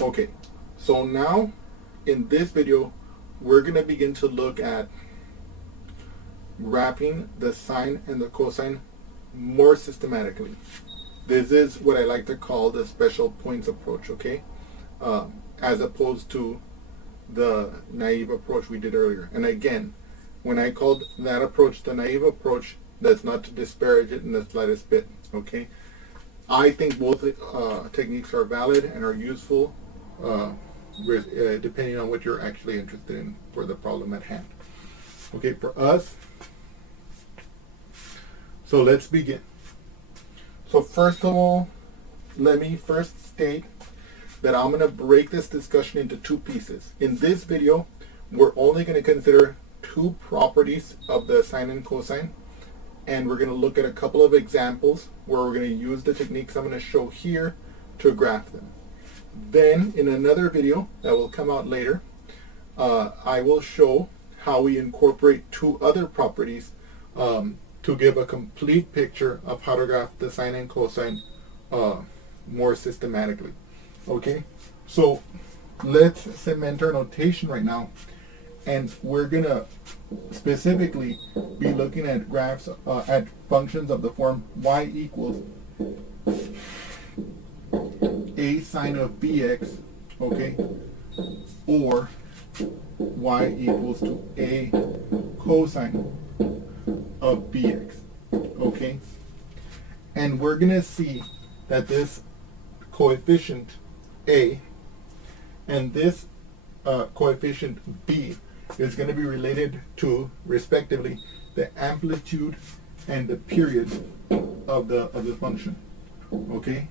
Okay, so now in this video, we're going to begin to look at graphing the sine and the cosine more systematically. This is what I like to call the special points approach, okay? As opposed to the naive approach we did earlier. And again, when I called that approach the naive approach, that's not to disparage it in the slightest bit, okay? I think both techniques are valid and are useful depending on what you're actually interested in for the problem at hand. Okay, for us, so let's begin. So first of all, let me first state that I'm going to break this discussion into two pieces. In this video, we're only going to consider two properties of the sine and cosine, and we're going to look at a couple of examples where we're going to use the techniques I'm going to show here to graph them. Then in another video that will come out later, I will show how we incorporate two other properties to give a complete picture of how to graph the sine and cosine more systematically. Okay, so let's cement our notation right now, and we're gonna specifically be looking at graphs at functions of the form y equals a sine of bx, okay, or y equals to a cosine of bx, okay? And we're gonna see that this coefficient a and this coefficient b is going to be related to, respectively, the amplitude and the period of the function, okay?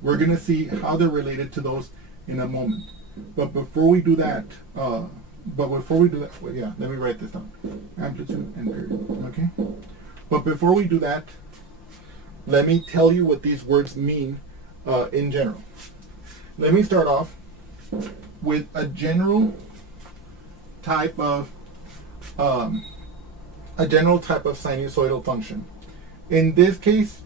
We're going to see how they're related to those in a moment. But before we do that, well, yeah, let me write this down. Amplitude and period, okay? But before we do that, let me tell you what these words mean in general. Let me start off with a general type of sinusoidal function. In this case,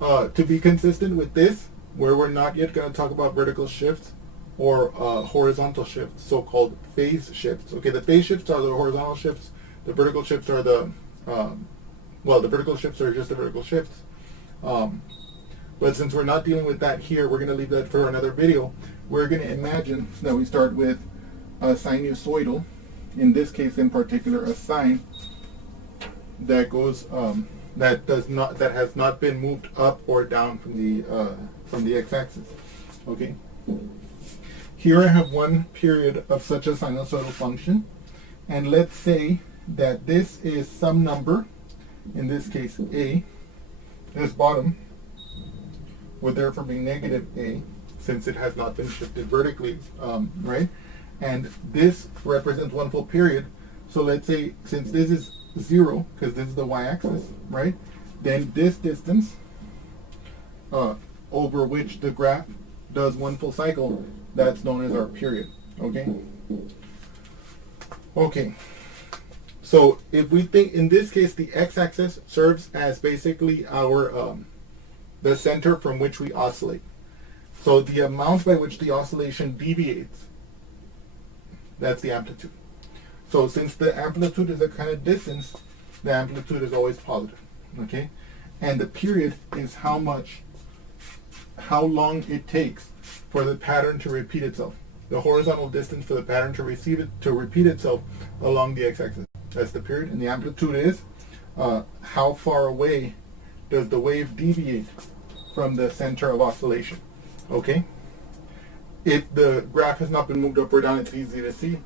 to be consistent with this, where we're not yet going to talk about vertical shifts or horizontal shifts, so-called phase shifts. Okay, the phase shifts are the horizontal shifts. The vertical shifts are the the vertical shifts are just the vertical shifts. But since we're not dealing with that here, we're going to leave that for another video. We're going to imagine that we start with a sinusoidal, in this case in particular a sine that goes that has not been moved up or down from the x-axis. Okay. Here I have one period of such a sinusoidal function, and let's say that this is some number, in this case a. This bottom would therefore be negative a, since it has not been shifted vertically, right? And this represents one full period. So let's say, since this is 0, because this is the y-axis, right? Then this distance over which the graph does one full cycle, that's known as our period, okay? Okay. So if we think, in this case, the x-axis serves as basically our the center from which we oscillate. So the amount by which the oscillation deviates, that's the amplitude. So since the amplitude is a kind of distance, the amplitude is always positive, okay? And the period is how long it takes for the pattern to repeat itself. The horizontal distance for the pattern to repeat itself along the x-axis. That's the period. And the amplitude is how far away does the wave deviate from the center of oscillation. Okay? If the graph has not been moved up or down, it's easy to see.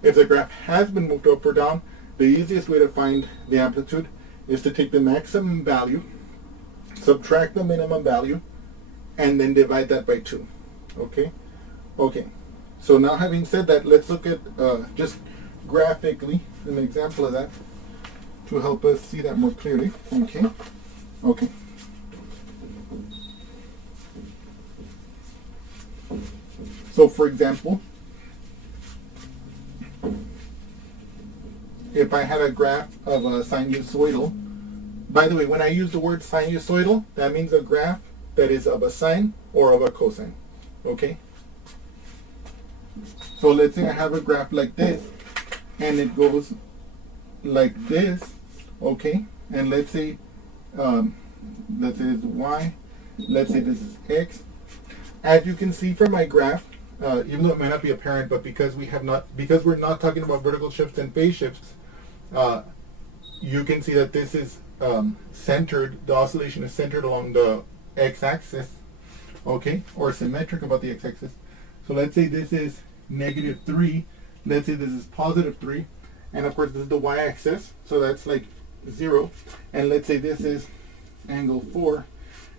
If the graph has been moved up or down, the easiest way to find the amplitude is to take the maximum value, subtract the minimum value, and then divide that by 2. Okay? Okay. So now, having said that, let's look at just graphically an example of that to help us see that more clearly. Okay? Okay. So for example, if I had a graph of a sinusoidal, by the way, when I use the word sinusoidal, that means a graph that is of a sine or of a cosine. Okay? So let's say I have a graph like this, and it goes like this, okay? And let's say this is y, let's say this is x. As you can see from my graph, even though it might not be apparent, but because we're not talking about vertical shifts and phase shifts, you can see that this is centered, the oscillation is centered along the x-axis, okay, or symmetric about the x-axis. So let's say this is -3, let's say this is +3, and of course this is the y-axis, so that's like 0, and let's say this is angle 4,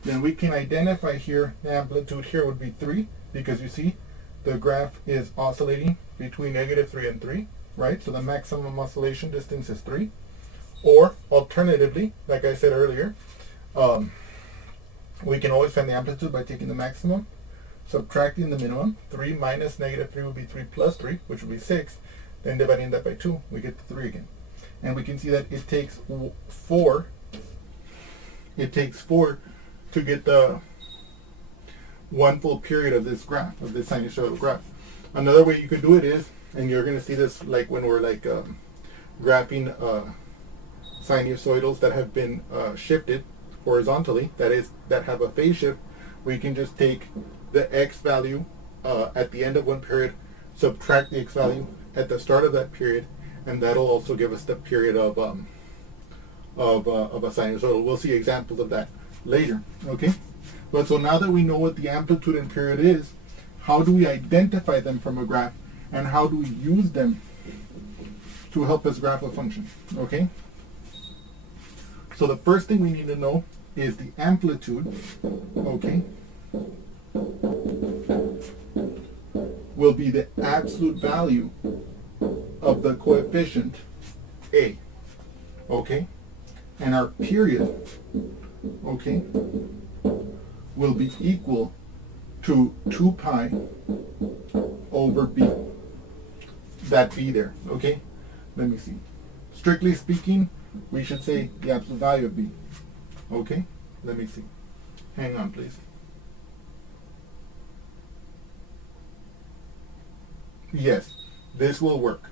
then we can identify here, the amplitude here would be 3, because you see the graph is oscillating between -3 and 3, right? So the maximum oscillation distance is 3. Or alternatively, like I said earlier, we can always find the amplitude by taking the maximum, subtracting the minimum. 3 minus -3 would be 3 plus 3, which would be 6. Then dividing that by 2, we get 3 again. And we can see that it takes 4. It takes 4 to get the one full period of this graph, of this sinusoidal graph. Another way you could do it is, and you're going to see this like when we're like graphing sinusoidals that have been shifted horizontally, that have a phase shift, we can just take the x value at the end of one period, subtract the x value at the start of that period, and that'll also give us the period of a sinusoidal. We'll see examples of that later, okay? But so now that we know what the amplitude and period is, how do we identify them from a graph, and how do we use them to help us graph a function, okay? So the first thing we need to know is the amplitude, okay, will be the absolute value of the coefficient A, okay? And our period, okay, will be equal to 2 pi over B. That B there, okay? Let me see. Strictly speaking, we should say the absolute value of B. Okay? Let me see. Hang on, please. Yes, this will work.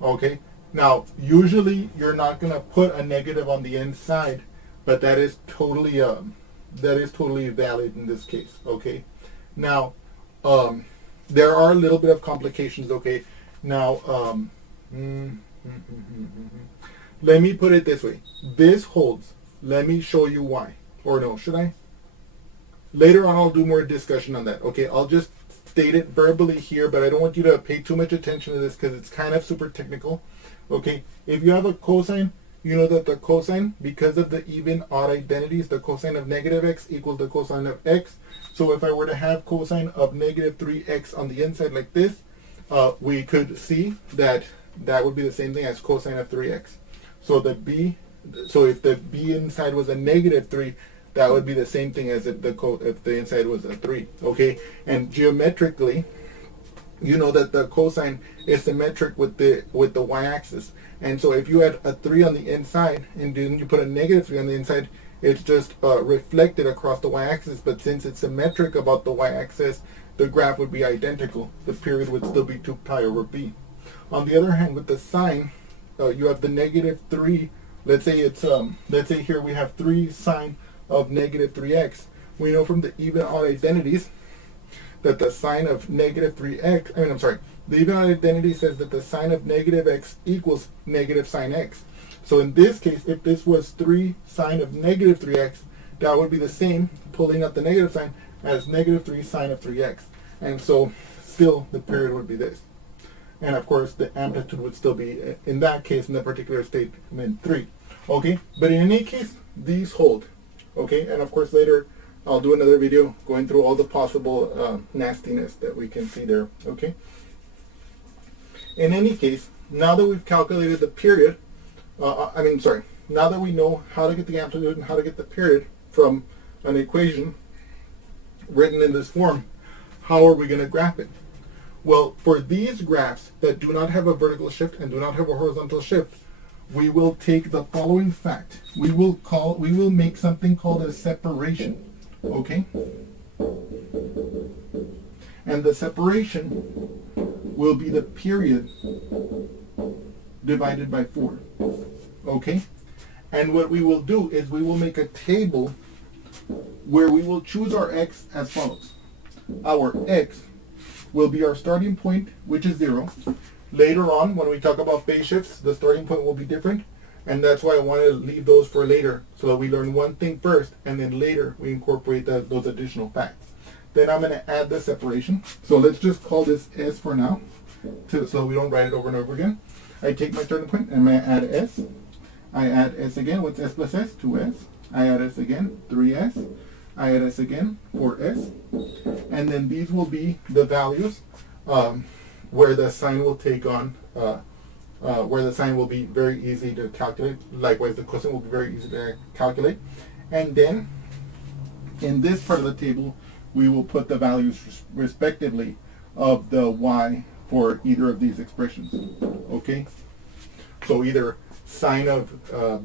Okay? Now, usually you're not going to put a negative on the inside, but that is totally valid in this case. Okay? Now, there are a little bit of complications. Okay? Now, let me put it this way. This holds. Let me show you why. Or no, should I? Later on, I'll do more discussion on that. Okay, I'll just state it verbally here, but I don't want you to pay too much attention to this because it's kind of super technical. Okay, if you have a cosine, you know that the cosine, because of the even odd identities, the cosine of -x equals the cosine of x. So if I were to have cosine of -3x on the inside like this, we could see that that would be the same thing as cosine of 3x. So if the b inside was a -3, that would be the same thing as if the inside was a 3. Okay, and geometrically, you know that the cosine is symmetric with the y-axis. And so if you had a 3 on the inside and then you put a -3 on the inside, it's just reflected across the y-axis. But since it's symmetric about the y-axis, the graph would be identical. The period would still be 2 pi over b. On the other hand, with the sine, you have the -3. Let's say here we have 3 sine of -3x. We know from the even odd identities that the sine of -3x, the even odd identity says that the sine of -x equals -sine x. So in this case, if this was 3 sine of -3x, that would be the same, pulling out the negative sign, as -3 sine of 3x. And so still the period would be this. And of course the amplitude would still be, in that case, in that particular statement, 3. Okay, but in any case, these hold. Okay, and of course later I'll do another video going through all the possible nastiness that we can see there. Okay, in any case, now that we've calculated the period, now that we know how to get the amplitude and how to get the period from an equation written in this form, how are we going to graph it? Well, for these graphs that do not have a vertical shift and do not have a horizontal shift, we will take the following fact. We will make something called a separation. Okay? And the separation will be the period divided by 4. Okay? And what we will do is we will make a table where we will choose our x as follows. Our x will be our starting point, which is 0. Later on, when we talk about phase shifts, the starting point will be different. And that's why I want to leave those for later, so that we learn one thing first, and then later we incorporate those additional facts. Then I'm going to add the separation. So let's just call this S for now, so we don't write it over and over again. I take my starting point and I add S. I add S again. What's S plus S? 2S. I add S again, 3S. I add S again, 4S. And then these will be the values where the sign will take on, where the sign will be very easy to calculate. Likewise, the cosine will be very easy to calculate. And then, in this part of the table, we will put the values respectively of the y for either of these expressions. Okay? So either sine of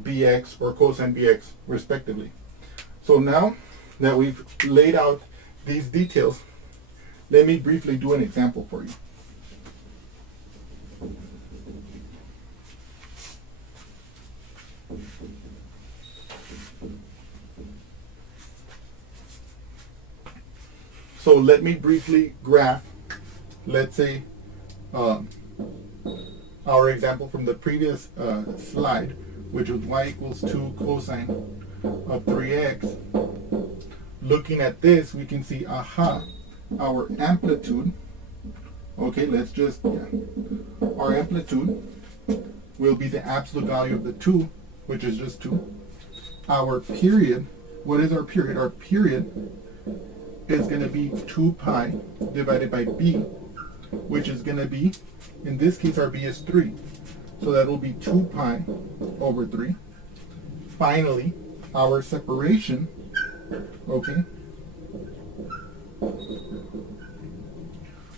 bx or cosine bx, respectively. So now that we've laid out these details, let me briefly do an example for you. So let me briefly graph, let's say, our example from the previous slide, which was y equals 2 cosine of 3x. Looking at this, we can see, aha, our amplitude, okay, let's just, our amplitude will be the absolute value of the 2, which is just 2. Our period, what is our period? Our period is going to be 2 pi divided by b, which is going to be, in this case, our b is 3. So that will be 2 pi over 3. Finally, our separation, okay,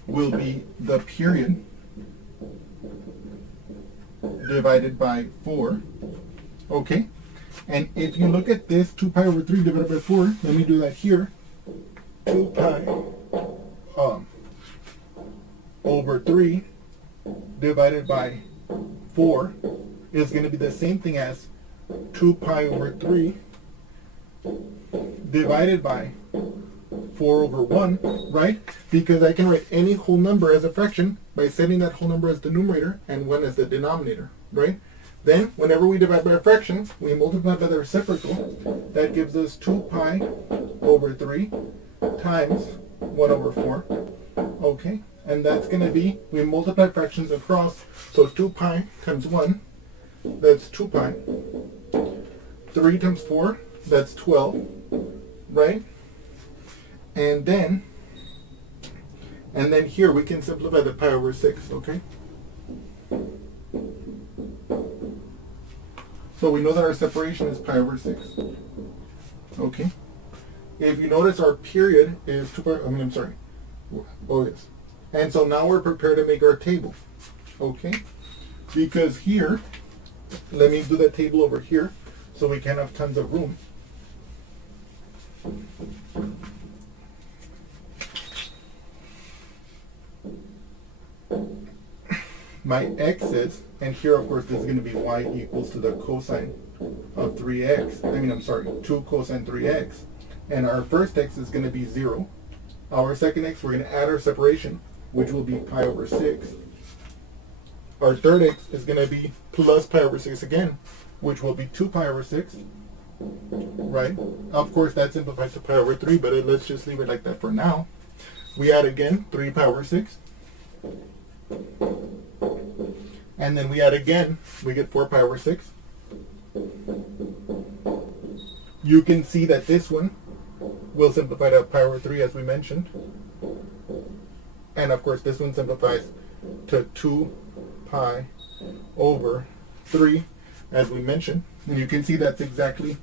will be the period divided by 4. Okay? And if you look at this, 2 pi over 3 divided by 4, let me do that here. 2 pi over 3 divided by 4 is going to be the same thing as 2 pi over 3 divided by 4 over 1, right? Because I can write any whole number as a fraction by setting that whole number as the numerator and 1 as the denominator, right? Then, whenever we divide by a fraction, we multiply by their reciprocal. That gives us 2 pi over 3 times 1 over 4. Okay? And that's going to be, we multiply fractions across, so 2 pi times 1, that's 2 pi. 3 times 4, that's 12, right? And then here we can simplify the pi over 6, okay? So we know that our separation is pi over 6. Okay? If you notice, our period is 2 pi, oh yes. And so now we're prepared to make our table. Okay? Because here, let me do the table over here so we can have tons of room. My x's, and here of course this is going to be y equals to the cosine of 3x. 2 cosine 3x. And our first x is going to be 0. Our second x, we're going to add our separation, which will be pi over 6. Our third x is going to be plus pi over 6 again, which will be 2 pi over 6. Right? Of course that simplifies to pi over 3, but let's just leave it like that for now. We add again 3 pi over 6. And then we add again, we get 4 pi over 6. You can see that this one will simplify to pi over 3 as we mentioned. And of course this one simplifies to 2 pi over 3 as we mentioned. And you can see that's exactly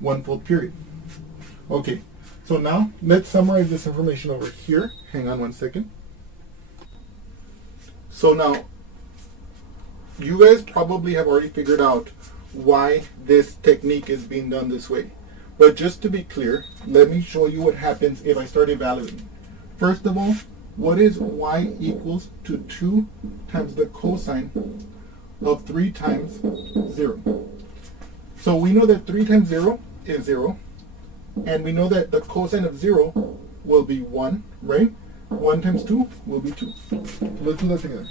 1 full period. Okay, so now let's summarize this information over here. Hang on one second. So now, you guys probably have already figured out why this technique is being done this way. But just to be clear, let me show you what happens if I start evaluating. First of all, what is y equals to 2 times the cosine of 3 times 0? So we know that 3 times 0 is 0, and we know that the cosine of 0 will be 1, right? 1 times 2 will be 2. Let's do that together.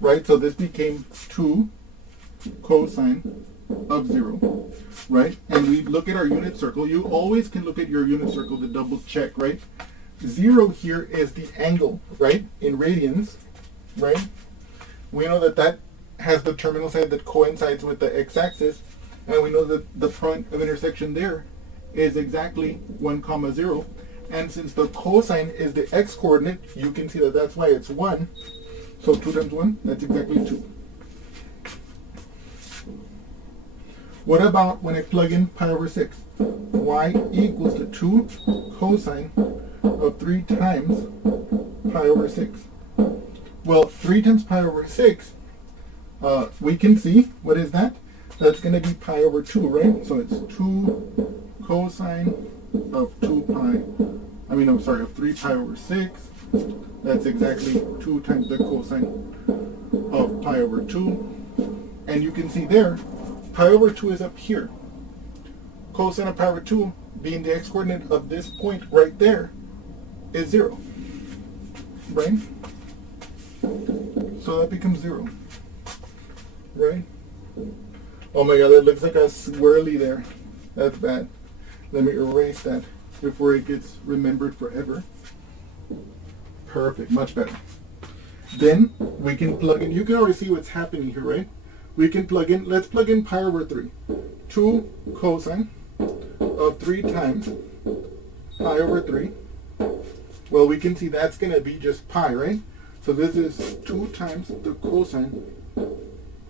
Right, so this became 2 cosine of 0, right? And we look at our unit circle. You always can look at your unit circle to double check, right? 0 here is the angle, right? In radians, right? We know that that has the terminal side that coincides with the x-axis, and we know that the point of intersection there is exactly 1, 0. And since the cosine is the x-coordinate, you can see that that's why it's 1. So 2 times 1, that's exactly 2. What about when I plug in pi over 6? Y equals to 2 cosine of 3 times pi over 6. Well, 3 times pi over 6, we can see, what is that? That's going to be pi over 2, right? So it's 2 cosine of 2 pi, of 3 pi over 6. That's exactly 2 times the cosine of pi over 2. And you can see there, pi over 2 is up here. Cosine of pi over 2, being the x-coordinate of this point right there, is 0. Right? So that becomes 0. Right? Oh my god, that looks like a swirly there. That's bad. Let me erase that before it gets remembered forever. Perfect, much better. Then we can plug in, you can already see what's happening here, right? We can plug in, let's plug in pi over 3. 2 cosine of 3 times pi over 3. Well, we can see that's going to be just pi, right? So this is 2 times the cosine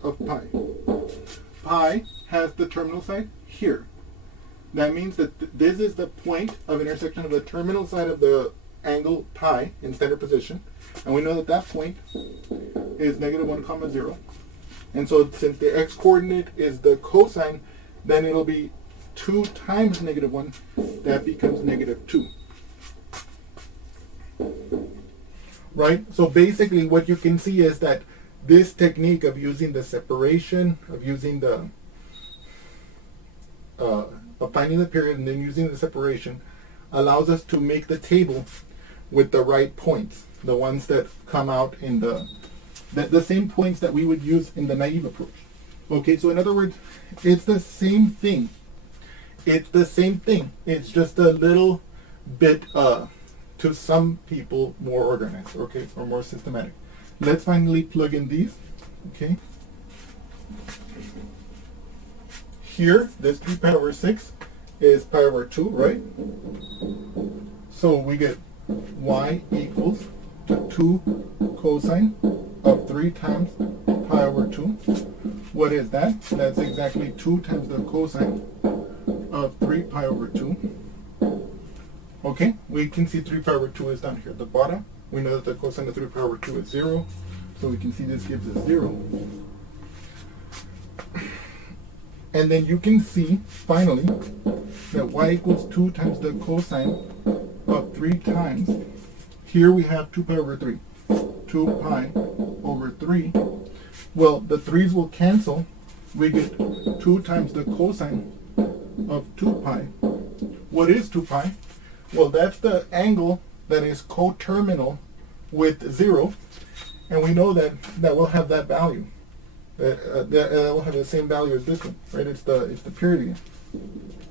of pi. Pi has the terminal side here. That means that this is the point of intersection of the terminal side of the angle pi in standard position. And we know that that point is negative 1, 0. And so since the x-coordinate is the cosine, then it'll be 2 times negative 1. That becomes negative 2. Right? So basically what you can see is that this technique of using the separation, of using the, of finding the period and then using the separation, allows us to make the table with the right points, the ones that come out in the same points that we would use in the naive approach. Okay, so in other words, it's the same thing. It's the same thing. It's just a little bit, to some people, more organized, okay, or more systematic. Let's finally plug in these, okay. Here, this 3 pi over 6 is pi over 2, right? So we get y equals to 2 cosine of 3 times pi over 2. What is that? That's exactly 2 times the cosine of 3 pi over 2. Okay, we can see 3 pi over 2 is down here at the bottom. We know that the cosine of 3 pi over 2 is 0. So we can see this gives us 0. And then you can see, finally, that y equals 2 times the cosine of 3 times. Here we have 2 pi over 3. 2 pi over 3. Well, the 3's will cancel. We get 2 times the cosine of 2 pi. What is 2 pi? Well, that's the angle that is coterminal with 0. And we know that will have that value. That will have the same value as this one, right? It's the period again.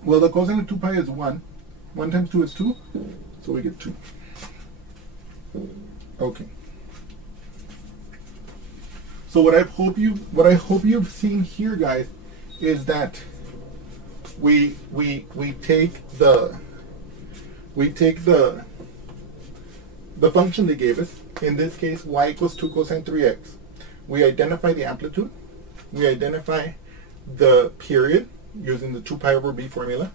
Well, the cosine of 2 pi is 1. 1 times 2 is 2. So we get 2. Okay. So what I hope you've seen here, guys, is that we take the function they gave us. In this case, y equals 2 cosine 3x. We identify the amplitude. We identify the period using the 2 pi over b formula.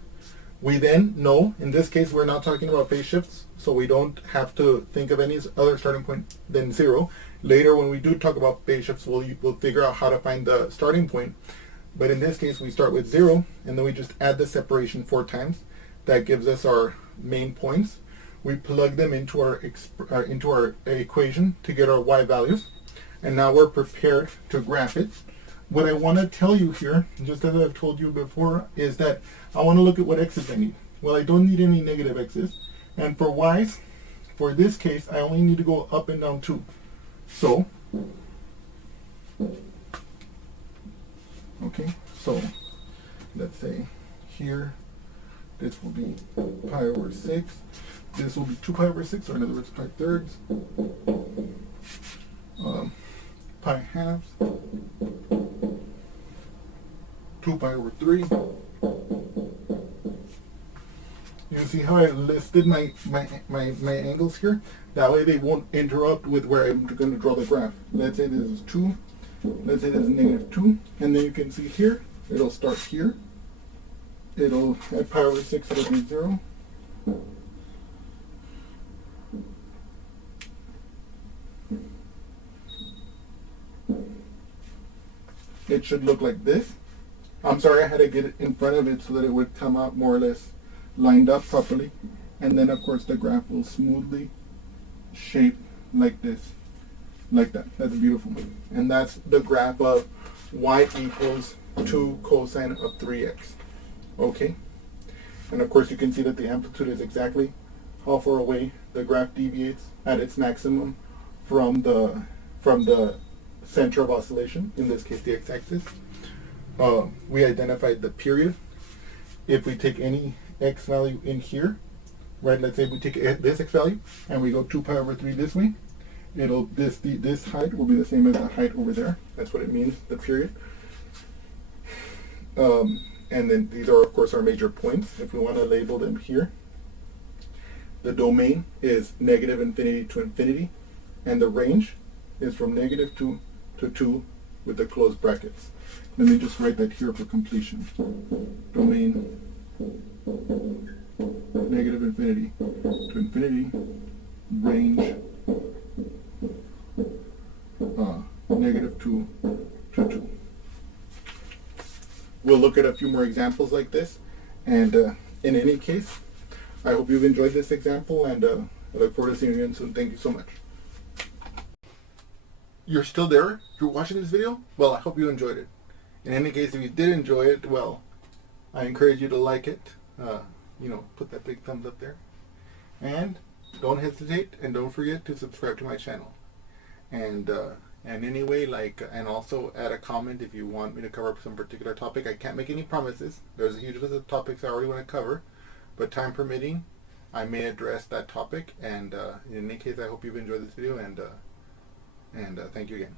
We then know, in this case, we're not talking about phase shifts, so we don't have to think of any other starting point than 0. Later, when we do talk about phase shifts, we'll figure out how to find the starting point. But in this case, we start with 0, and then we just add the separation 4 times. that gives us our main points. We plug them into our equation to get our y values, and now we're prepared to graph it. What I want to tell you here, just as I've told you before, is that I want to look at what x's I need. Well, I don't need any negative x's, and for y's, for this case, I only need to go up and down 2. So, okay, so let's say here, this will be pi over 6. This will be 2 pi over 6, or in other words, pi thirds. Pi halves. 2 pi over 3. You see how I listed my angles here? That way they won't interrupt with where I'm going to draw the graph. Let's say this is 2. Let's say this is negative 2. And then you can see here, it'll start here. It'll, at pi over 6, it'll be 0. It should look like this. I'm sorry, I had to get it in front of it so that it would come out more or less lined up properly. And then of course the graph will smoothly shape like this, like that. That's beautiful. And that's the graph of y equals 2 cosine of 3x. Okay? And of course you can see that the amplitude is exactly how far away the graph deviates at its maximum from the center of oscillation, in this case the x-axis. We identified the period. If we take any x value in here, right, let's say we take this x value and we go 2 pi over 3 this way, this height will be the same as the height over there. That's what it means, the period. And then these are of course our major points. If we want to label them here, the domain is negative infinity to infinity, and the range is from negative 2 to 2 with the closed brackets. Let me just write that here for completion. Domain negative infinity to infinity, range negative 2 to 2. We'll look at a few more examples like this, and in any case, I hope you've enjoyed this example, and I look forward to seeing you again soon. Thank you so much. You're still there? You're watching this video? Well, I hope you enjoyed it. In any case, if you did enjoy it, well, I encourage you to like it. Put that big thumbs up there. And don't hesitate, and don't forget to subscribe to my channel. And anyway, and also add a comment if you want me to cover some particular topic. I can't make any promises. There's a huge list of topics I already want to cover, but time permitting, I may address that topic. And in any case, I hope you've enjoyed this video, and thank you again.